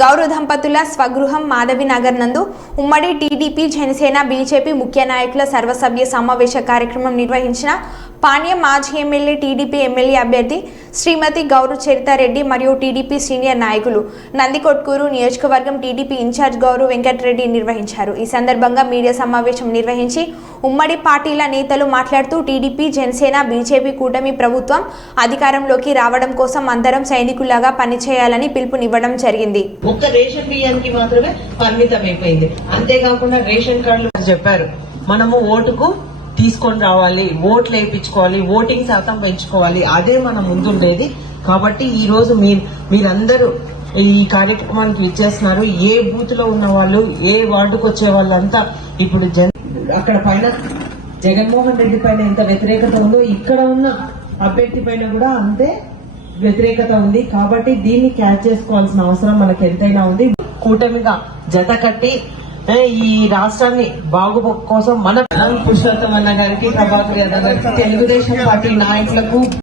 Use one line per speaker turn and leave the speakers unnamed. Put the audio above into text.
గౌరవ దంపతుల స్వగృహం మాధవి నగర్ నందు ఉమ్మడి టీడీపీ జనసేన బీజేపీ ముఖ్య నాయకుల సర్వసభ్య సమావేశ కార్యక్రమం నిర్వహించిన పాణ్యం మాజీ ఎమ్మెల్యే టీడీపీ ఎమ్మెల్యే అభ్యర్థి శ్రీమతి గౌరవ్ చరితారెడ్డి మరియు టీడీపీ సీనియర్ నాయకులు నందికొట్కూరు నియోజకవర్గం టీడీపీ ఇన్ఛార్జ్ గౌరవ్ వెంకటరెడ్డి నిర్వహించారు. ఈ సందర్భంగా మీడియా సమావేశం నిర్వహించి ఉమ్మడి పార్టీల నేతలు మాట్లాడుతూ టీడీపీ జనసేన బీజేపీ కూటమి ప్రభుత్వం అధికారంలోకి రావడం కోసం అందరం సైనికులాగా పనిచేయాలని పిలుపునివ్వడం జరిగింది.
ఒక్క రేషన్ బియ్యానికి మాత్రమే పరిమితం అయిపోయింది అంతేకాకుండా రేషన్ కార్డులు చెప్పారు. మనము ఓటుకు తీసుకొని రావాలి ఓట్లు వేయించుకోవాలి ఓటింగ్ శాతం పెంచుకోవాలి. అదే మన ముందుండేది. కాబట్టి ఈ రోజు మీరు మీరందరూ ఈ కార్యక్రమానికి విచ్చేస్తున్నారు. ఏ బూత్లో ఉన్న వాళ్ళు ఏ వార్డుకు వచ్చే వాళ్ళంతా ఇప్పుడు జన్ అక్కడ పైన జగన్మోహన్ రెడ్డి పైన ఎంత వ్యతిరేకత ఉందో ఇక్కడ ఉన్న అభ్యర్థి పైన కూడా అంతే వ్యతిరేకత ఉంది. కాబట్టి దీన్ని క్యాచ్ చేసుకోవాల్సిన అవసరం మనకు ఎంతైనా ఉంది. కూటమిగా జత కట్టి ఈ రాష్ట్రాన్ని బాగు కోసం మన పురుషోత్తం అన్న గారికి ప్రభాకర్ యాదవ్ గారికి తెలుగుదేశం పార్టీ నాయకులకు